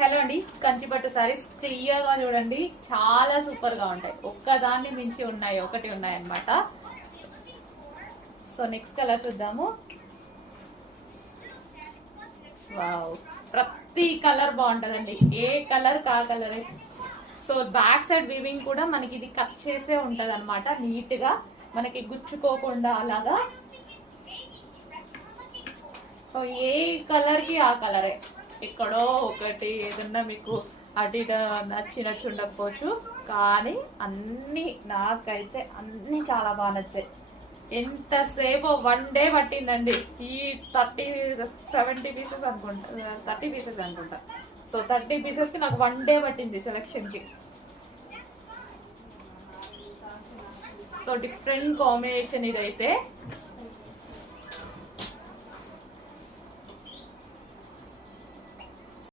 Hello అండి, కంచిపట్టు saris clear గా చూడండి, చాలా సూపర్ గా ఉంటాయి. ఒక్కదాన్ని మించి ఉన్నాయి, ఒకటి ఉన్నాయి అన్నమాట. సో నెక్స్ట్ కలర్ చూద్దాము. వావ్, ప్రతి కలర్ బాగుంటదండి, ఏ కలర్ కా కలరే. సో బ్యాక్ సైడ్ వీవింగ్ కూడా మనకి ఇది కట్ చేసే ఉంటది అనమాట, నీట్ గా మనకి గుచ్చుకోకుండా అలాగా. సో ఏ కలర్ కి ఆ కలరే, ఎక్కడో ఒకటి ఏదన్నా మీకు అటు ఇటు నచ్చి ఉండకపోవచ్చు, కానీ అన్ని నాకైతే అన్ని చాలా బాగా నచ్చాయి. ఎంతసేపు 1 డే పట్టిందండి ఈ 70 పీసెస్ అనుకుంటా, 30 పీసెస్ అనుకుంటా. సో 30 పీసెస్ కి నాకు 1 డే పట్టింది సెలెక్షన్ కి. సో డిఫరెంట్ కాంబినేషన్ ఇదైతే.